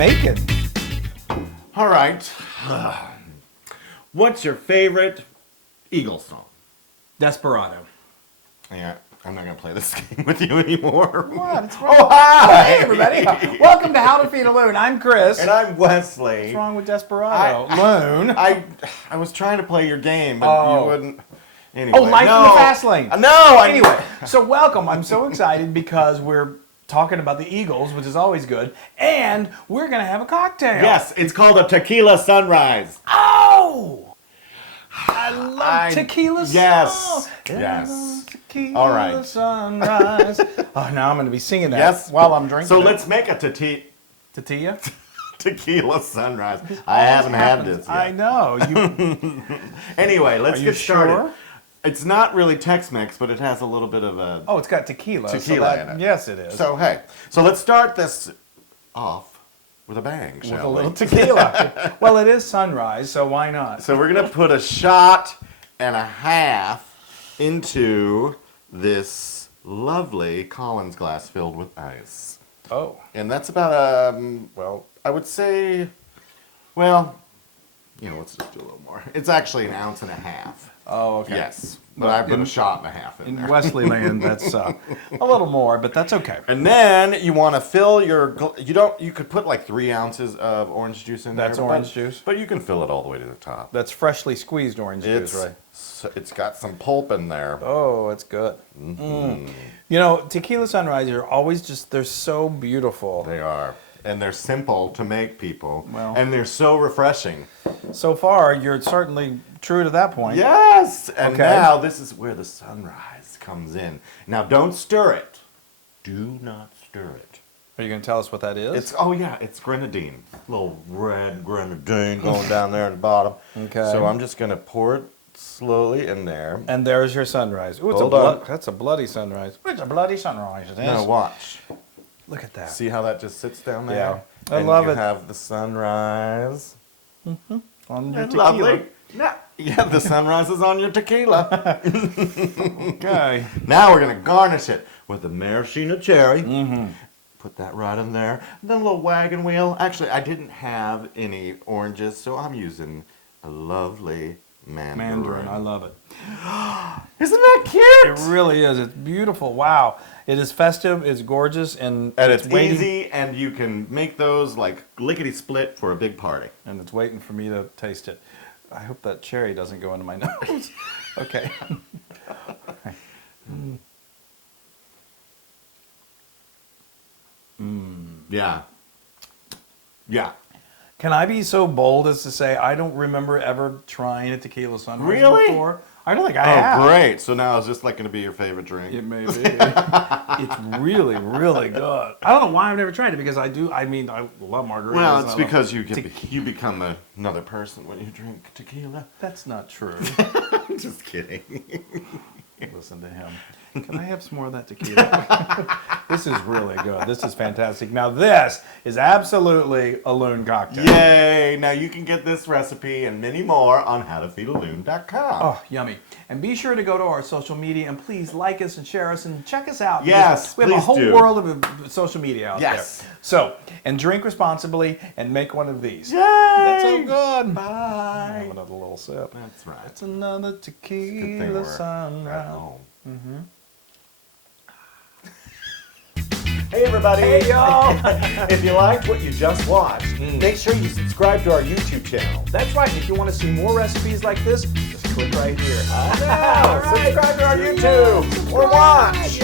making? All right. What's your favorite Eagles song? Desperado. Yeah, I'm not going to play this game with you anymore. What? It's wrong. Oh, hi! Hey, everybody. Welcome to How to Feed a Loon. I'm Chris. And I'm Wesley. What's wrong with Desperado? Loon. I was trying to play your game, but you wouldn't. Anyway, Life in the Fast Lane. Anyway, so welcome. I'm so excited because we're talking about the Eagles, which is always good, and we're going to have a cocktail. Yes, it's called a Tequila Sunrise. Oh! I love tequila. Yes. Yes. Tequila All right. Sunrise. Oh, now I'm going to be singing that Yes. while I'm drinking. So it. let's make a Tortilla? Tequila Sunrise. I haven't had this yet. I know. Anyway, let's get started. Sure? It's not really Tex-Mex, but it has a little bit of a Oh, it's got tequila. tequila in it. Yes, it is. So hey, let's start this off with a bang, shall with a we? little tequila. Well, it is sunrise, so why not? So we're gonna put a shot and a half into this lovely Collins glass filled with ice. Oh. And that's about I would say, let's just do a little more. It's actually an ounce and a half. Oh, okay. Yes, but I put a shot and a half in there. In Wesley land, that's a little more, but that's okay. And then you want to fill your. You could put like 3 ounces of orange juice in there. That's orange juice. But you can fill it all the way to the top. That's freshly squeezed orange juice, right? It's got some pulp in there. Oh, it's good. Mm-hmm. You know, Tequila Sunrise are always they're so beautiful. They are. And they're simple to make, people. Well. And they're so refreshing. So far, you're certainly true to that point. Yes! And Okay. now this is where the sunrise comes in. Now don't stir it. Do not stir it. Are you going to tell us what that is? It's grenadine. Little red grenadine going down there at the bottom. Okay. So I'm just going to pour it slowly in there. And there's your sunrise. Ooh, that's a bloody sunrise. It's a bloody sunrise. It is. Now watch. Look at that. See how that just sits down there? Yeah. I and love you it. have the sunrise. On your And tequila. lovely. Yeah, the sunrise is on your tequila. Okay. Now we're going to garnish it with a maraschino cherry. Mm-hmm. Put that right in there. And then a little wagon wheel. Actually, I didn't have any oranges, so I'm using a lovely mandarin. I love it. Isn't that cute? It really is. It's beautiful. Wow. It is festive. It's gorgeous. And it's easy, and you can make those like lickety-split for a big party. And it's waiting for me to taste it. I hope that cherry doesn't go into my nose. Okay. Yeah. Yeah. Can I be so bold as to say I don't remember ever trying a tequila sunrise Really? before? I don't think I have. Oh, great. So now is this like going to be your favorite drink? It may be. It's really, really good. I don't know why I've never tried it because I love margaritas. Well, it's because you become another person when you drink tequila. That's not true. I'm just kidding. Listen to him. Can I have some more of that tequila? This is really good. This is fantastic. Now this is absolutely a Loon cocktail. Yay! Now you can get this recipe and many more on howtofeedaloon.com. Oh, yummy. And be sure to go to our social media and please like us and share us and check us out. Yes, we have a whole do. world of social media out there. Yes. So, and drink responsibly and make one of these. Yay! That's so good. Bye. Have another little sip. That's right. It's another Good thing tequila we're at sunrise. home. Hey everybody! Hey y'all! If you liked what you just watched, make sure you subscribe to our YouTube channel. That's right. If you want to see more recipes like this, just click right here. I know! Subscribe to our YouTube! Or watch!